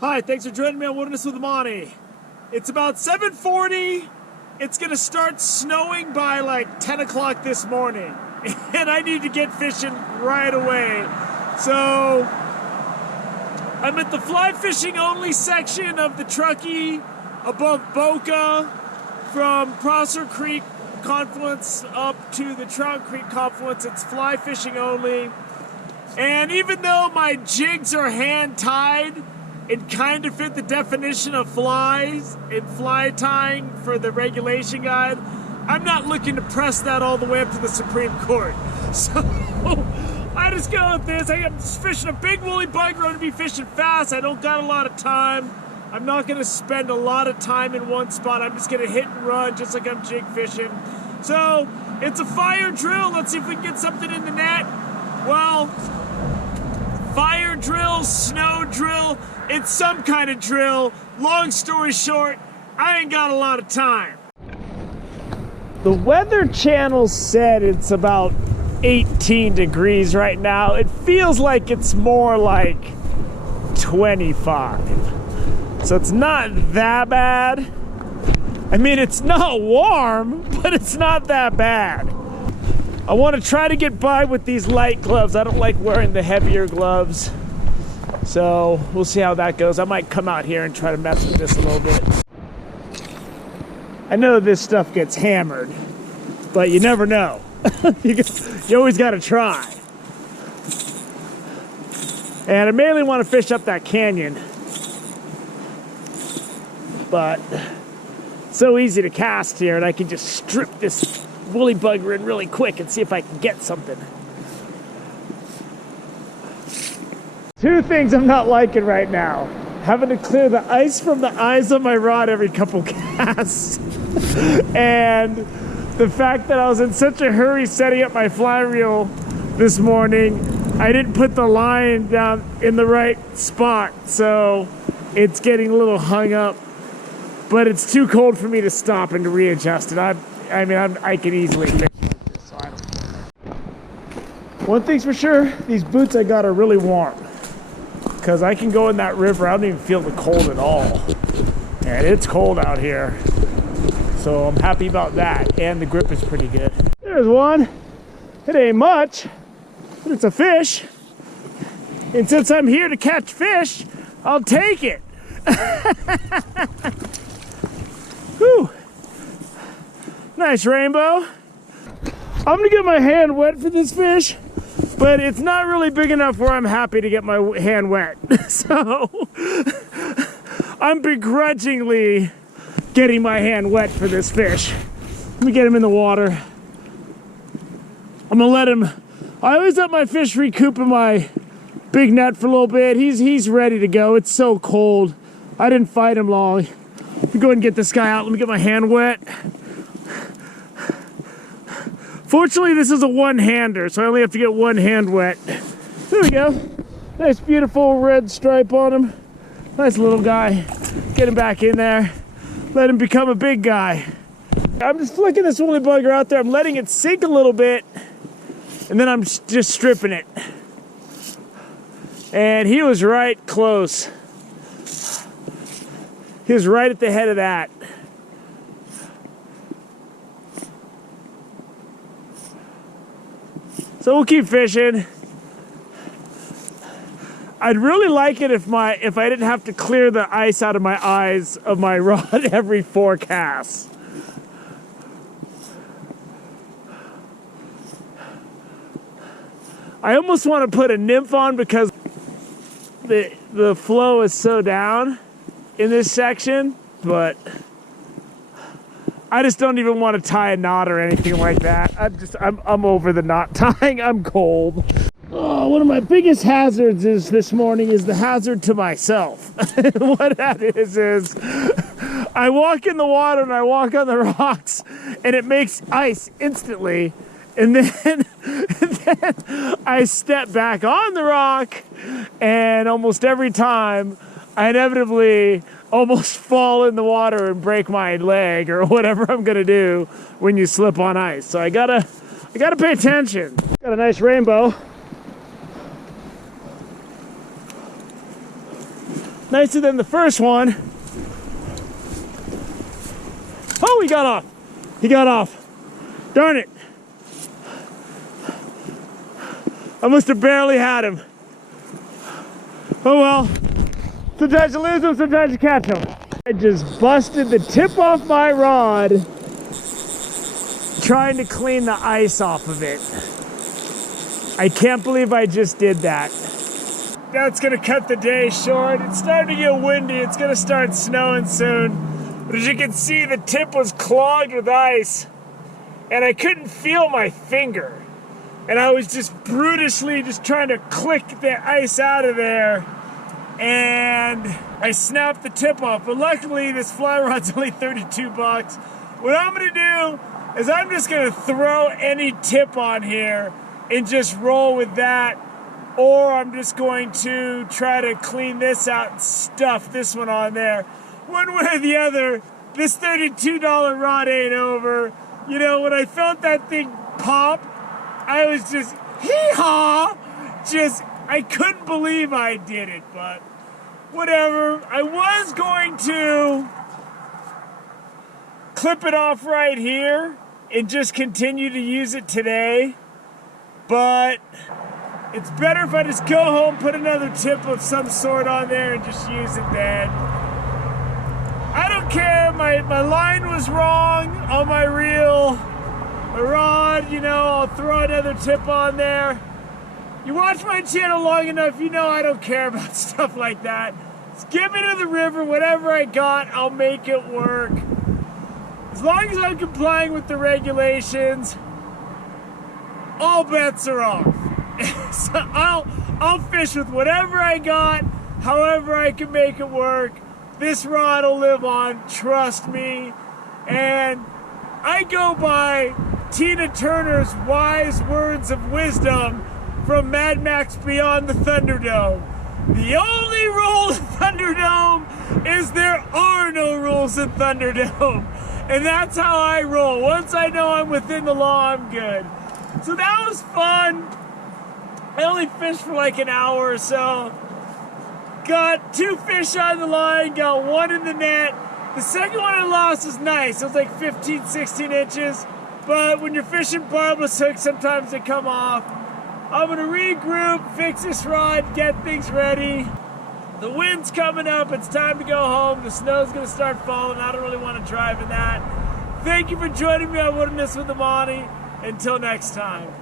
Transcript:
Hi, thanks for joining me on Wilderness with Monty. It's about 7:40. It's gonna start snowing by like 10 o'clock this morning. And I need to get fishing right away. So I'm at the fly fishing only section of the Truckee above Boca from Prosser Creek confluence up to the Trout Creek confluence. It's fly fishing only. And even though my jigs are hand tied, it kind of fit the definition of flies and fly tying for the regulation guide. I'm not looking to press that all the way up to the Supreme Court. So I just go with this. I'm just fishing a big woolly bugger. I'm gonna be fishing fast. I don't got a lot of time. I'm not gonna spend a lot of time in one spot. I'm just gonna hit and run just like I'm jig fishing. So it's a fire drill. Let's see if we can get something in the net. Well, fire drill, snow drill, it's some kind of drill. Long story short, I ain't got a lot of time. The Weather Channel said it's about 18 degrees right now. It feels like it's more like 25. So it's not that bad. I mean, it's not warm, but it's not that bad. I want to try to get by with these light gloves. I don't like wearing the heavier gloves. So we'll see how that goes. I might come out here and try to mess with this a little bit. I know this stuff gets hammered, but you never know. You always got to try. And I mainly want to fish up that canyon. But it's so easy to cast here, and I can just strip this woolly bugger in really quick and see if I can get something. Two things I'm not liking right now. Having to clear the ice from the eyes of my rod every couple casts. And the fact that I was in such a hurry setting up my fly reel this morning, I didn't put the line down in the right spot. So it's getting a little hung up. But it's too cold for me to stop and to readjust it. I can easily fish like this, so I don't care. One thing's for sure, these boots I got are really warm. Because I can go in that river, I don't even feel the cold at all. And it's cold out here. So I'm happy about that. And the grip is pretty good. There's one. It ain't much, but it's a fish. And since I'm here to catch fish, I'll take it. Whew. Nice rainbow. I'm gonna get my hand wet for this fish, but it's not really big enough where I'm happy to get my hand wet. So I'm begrudgingly getting my hand wet for this fish. Let me get him in the water. I'm gonna let him, I always let my fish recoup in my big net for a little bit. He's ready to go. It's so cold. I didn't fight him long. Let me go ahead and get this guy out. Let me get my hand wet. Fortunately, this is a one-hander, so I only have to get one hand wet. There we go. Nice, beautiful red stripe on him. Nice little guy. Get him back in there. Let him become a big guy. I'm just flicking this woolly bugger out there. I'm letting it sink a little bit, and then I'm just stripping it. And he was right close. He was right at the head of that. So we'll keep fishing. I'd really like it if I didn't have to clear the ice out of my eyes of my rod every 4 casts. I almost want to put a nymph on because the flow is so down in this section, but I just don't even want to tie a knot or anything like that. I'm over the knot tying. I'm cold. Oh, one of my biggest hazards this morning is the hazard to myself. What that is I walk in the water and I walk on the rocks and it makes ice instantly. And then I step back on the rock, and almost every time I inevitably almost fall in the water and break my leg or whatever I'm gonna do when you slip on ice. So I gotta pay attention. Got a nice rainbow. Nicer than the first one. Oh, he got off. He got off. Darn it. I must have barely had him. Oh well. Sometimes you lose them, sometimes you catch them. I just busted the tip off my rod trying to clean the ice off of it. I can't believe I just did that. That's gonna cut the day short. It's starting to get windy. It's gonna start snowing soon. But as you can see, the tip was clogged with ice and I couldn't feel my finger. And I was just brutishly just trying to click the ice out of there. And I snapped the tip off. But luckily, this fly rod's only 32 bucks. What I'm gonna do is I'm just gonna throw any tip on here and just roll with that. Or I'm just going to try to clean this out and stuff this one on there. One way or the other, this $32 rod ain't over. You know, when I felt that thing pop, I was just, hee-haw! I couldn't believe I did it, but whatever. I was going to clip it off right here and just continue to use it today, but it's better if I just go home, put another tip of some sort on there and just use it then. I don't care, my line was wrong on my reel. My rod, you know, I'll throw another tip on there. You watch my channel long enough, you know I don't care about stuff like that. Just get me to the river, whatever I got, I'll make it work. As long as I'm complying with the regulations, all bets are off. So I'll fish with whatever I got, however I can make it work. This rod will live on, trust me. And I go by Tina Turner's wise words of wisdom from Mad Max Beyond the Thunderdome. The only rule in Thunderdome is there are no rules in Thunderdome. And that's how I roll. Once I know I'm within the law, I'm good. So that was fun. I only fished for like an hour or so. Got 2 fish on the line, got 1 in the net. The second one I lost was nice. It was like 15, 16 inches. But when you're fishing barbless hooks, sometimes they come off. I'm gonna regroup, fix this rod, get things ready. The wind's coming up, it's time to go home. The snow's gonna start falling. I don't really want to drive in that. Thank you for joining me on Wilderness with Amani. Until next time.